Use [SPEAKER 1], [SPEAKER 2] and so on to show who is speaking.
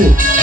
[SPEAKER 1] Hey.